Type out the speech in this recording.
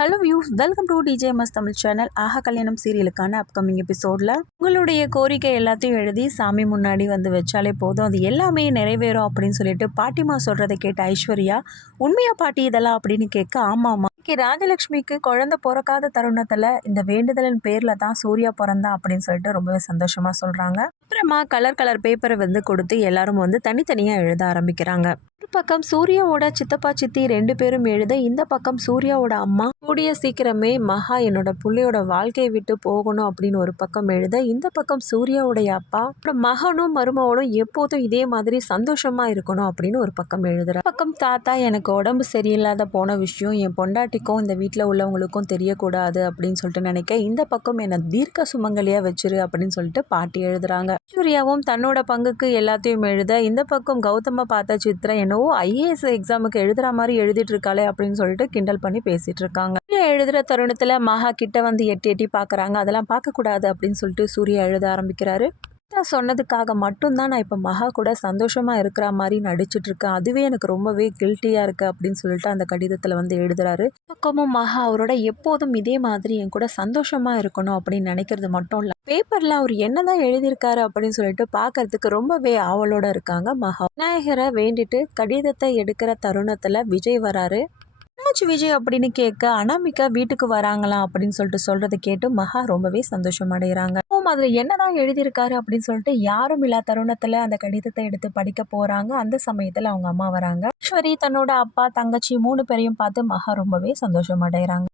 Hello views, welcome to DJMS Tamil channel. Aaha Kalyanam சீரியலுக்கான upcoming எபிசோடில் உங்களுடைய கோரிக்கை எல்லாத்தையும் எழுதி சாமி முன்னாடி வந்து வச்சாலே போதும், அது எல்லாமே நிறைவேறும் அப்படின்னு சொல்லிட்டு பாட்டிமா சொல்கிறத கேட்ட ஐஸ்வர்யா, உண்மையா பாட்டி இதெல்லாம் அப்படின்னு கேட்க, ஆமாம்மா இன்னைக்கு ராஜலக்ஷ்மிக்கு குழந்தை பிறக்காத தருணத்தில் இந்த வேண்டுதலின் பேரில் தான் சூர்யா பிறந்தா அப்படின்னு சொல்லிட்டு ரொம்பவே சந்தோஷமாக சொல்கிறாங்க. அப்புறமா கலர் பேப்பரை வந்து கொடுத்து எல்லாரும் வந்து தனித்தனியாக எழுத ஆரம்பிக்கிறாங்க. ஒரு பக்கம் சூர்யாவோட சித்தப்பா சித்தி 2 பேரும் எழுத, இந்த பக்கம் சூர்யாவோட அம்மா கூடிய சீக்கிரமே மகா என்னோட புள்ளையோட வாழ்க்கையை விட்டு போகணும் அப்படின்னு ஒரு பக்கம் எழுத, இந்த பக்கம் சூர்யாவுடைய அப்பா மகனும் மருமகளும் எப்போதும் இதே மாதிரி சந்தோஷமா இருக்கணும் அப்படின்னு ஒரு பக்கம் எழுதுற பக்கம் தாத்தா, எனக்கு உடம்பு சரியில்லாத போன விஷயம் என் பொண்டாட்டிக்கும் இந்த வீட்டில் உள்ளவங்களுக்கும் தெரியக்கூடாது அப்படின்னு சொல்லிட்டு நினைக்க, இந்த பக்கம் என்னை தீர்க்க சுமங்கலியா வச்சிரு அப்படின்னு சொல்லிட்டு பாட்டி எழுதுறாங்க. சூர்யாவும் தன்னோட பங்குக்கு எல்லாத்தையும் எழுத, இந்த பக்கம் கௌதம பார்த்த சித்ரா என்னவோ ஐஏஎஸ் எக்ஸாமுக்கு எழுதுற மாதிரி எழுதிட்டு இருக்காளே அப்படின்னு சொல்லிட்டு கிண்டல் பண்ணி பேசிட்டு இருக்காங்க. எழுதுற தருணத்துல மகா கிட்ட வந்து எட்டி எட்டி பாக்குறாங்க. அதெல்லாம் பார்க்க கூடாது அப்படின்னு சொல்லிட்டு சூர்யா எழுத ஆரம்பிக்கிறாரு. சொன்னதுக்காக மட்டும்தான் நான் இப்போ மகா கூட சந்தோஷமா இருக்கிற மாதிரி நடிச்சிட்டு இருக்கேன், அதுவே எனக்கு ரொம்பவே கில்ட்டியா இருக்கு அப்படின்னு சொல்லிட்டு அந்த கடிதத்துல வந்து எழுதுறாரு. பக்கமும் மகா அவரோட எப்போதும் இதே மாதிரி என் கூட சந்தோஷமா இருக்கணும் அப்படின்னு நினைக்கிறது மட்டும் இல்ல, பேப்பர்ல அவர் என்னதான் எழுதியிருக்காரு அப்படின்னு சொல்லிட்டு பாக்குறதுக்கு ரொம்பவே ஆவலோட இருக்காங்க மகா. விநாயகரை வேண்டிட்டு கடிதத்தை எடுக்கிற தருணத்துல விஜய் வராரு. என்னாச்சு விஜய் அப்படின்னு கேட்க, அனாமிகா வீட்டுக்கு வராங்களாம் அப்படின்னு சொல்லிட்டு சொல்றதை கேட்டு மகா ரொம்பவே சந்தோஷம் அடைகிறாங்க. அதுல என்னதான் எழுதியிருக்காரு அப்படின்னு சொல்லிட்டு யாரும் இல்லா தருணத்துல அந்த கடிதத்தை எடுத்து படிக்க போறாங்க. அந்த சமயத்துல அவங்க அம்மா வராங்க. ஈஸ்வரி தன்னோட அப்பா தங்கச்சி 3 பேரையும் பார்த்து மகா ரொம்பவே சந்தோஷம் அடைகிறாங்க.